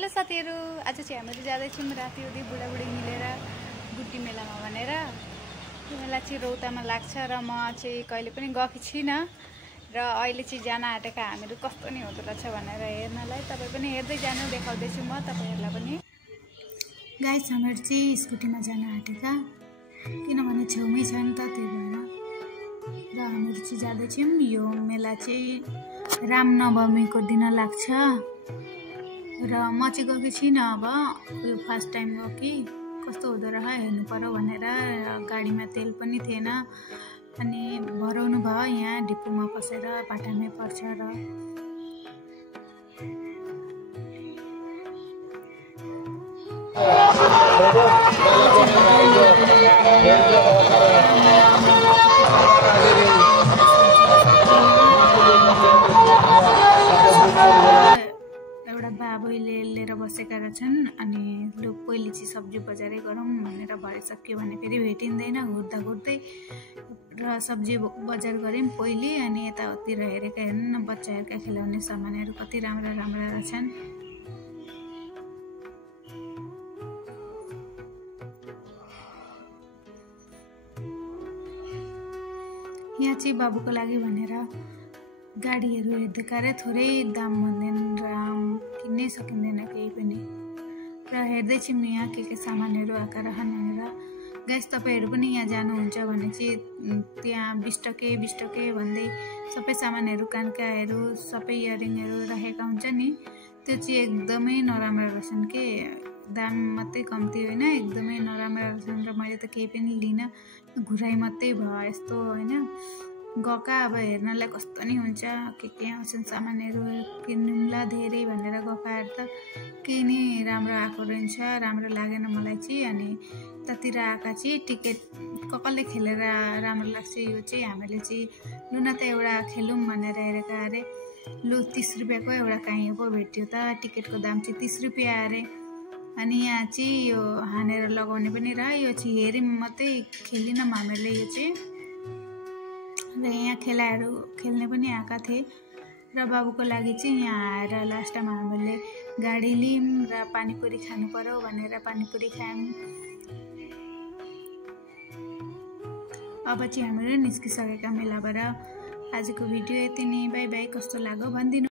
Hello साथीहरु, आज चाहिँ हामीहरु जाँदैछौँ राति हुँदै बुढाबुढी मिलेर गुड्डी मेलामा भनेर। यो मेला चाहिँ रौतामा लाग्छ र म चाहिँ कहिले पनि गएकी छिन र अहिले चाहिँ जान आँटेका हामीहरु कस्तो नि हुँदो रहेछ भनेर हेर्नलाई। तपाई पनि हेर्दै जानु, देखाउँदैछु म तपाईहरुलाई पनि। गाइस, हामीहरु चाहिँ स्कुटीमा जान आँटेका किनभने छेउमै छ नि त, त्यही भएर। र हामीहरु चाहिँ जाँदैछौँ। यो मेला चाहिँ रामनवमीको दिन लाग्छ र म चाहिँ गएकी छिन। अब यो फर्स्ट टाइम गएकी, कस्तो हुँदो रह हेर्नु पर्यो भनेर। गाडीमा तेल पनि थिएन अनि भराउनु भयो यहाँ डिपुमा पसेर, पाटामै पर्छ र बाबुले लिएर बसेका रहेछन् अनि लु पहिले चाहिँ सब्जी बजारै गरौँ भनेर भइसक्यो भने फेरि भेटिँदैन घुर्दा घुर्दै। र सब्जी बजार गऱ्यौँ पहिले अनि यतातिर हेरेका हेर्नु न, बच्चाहरूका खेलाउने सामानहरू कति राम्रा राम्रा रहेछन्। यहाँ चाहिँ बाबुको लागि भनेर गाडीहरू हेर्दै रे थोरै दाम भन्दैन, राम किन्नै सकिँदैन केही पनि। र हेर्दैछौँ यहाँ के सामानहरू आएका रहन् भनेर। गाइस, तपाईहरु पनि यहाँ जानुहुन्छ भने चाहिँ त्यहाँ 20 टके भन्दै सबै सामानहरू, कानकाहरू, सबै इयरिङहरू राखेका हुन्छ नि, त्यो चाहिँ एकदमै नराम्रो रहेछन् के। दाम मात्रै कम्ती होइन, एकदमै नराम्रो रहेछन्। र मैले त केही पनि लिन, घुराइ मात्रै भयो यस्तो होइन। गएका अब हेर्नलाई कस्तो नि हुन्छ, के आउँछन् सामानहरू किन्नुला धेरै भनेर गएकाहरू त केही नि राम्रो आएको रहेछ, राम्रो लागेन मलाई चाहिँ। अनि त्यतिर आएका चाहिँ टिकट कसले खेलेर राम्रो लाग्छ यो चाहिँ हामीले चाहिँ लु न त एउटा खेलौँ भनेर हेरेका अरे। लु 30 रुपियाँको एउटा काहीँ पो भेट्यो त, टिकटको दाम चाहिँ 30 रुपियाँ अरे। अनि यहाँ चाहिँ यो हानेर लगाउने पनि रह, यो चाहिँ हेऱ्यौँ मात्रै, खेलिनौँ हामीले यो चाहिँ। र यहाँ खेलाहरू खेल्ने पनि आएका थिए र बाबुको लागि चाहिँ यहाँ आएर लास्टमा हामीले गाडी लियौँ र पानीपुरी खानु पर्यो भनेर पानीपुरी खायौँ। अब चाहिँ हामीहरू निस्किसकेका मेलाबाट। आजको भिडियो यति नै, बाई बाई। कस्तो लाग्यो भनिदिनु।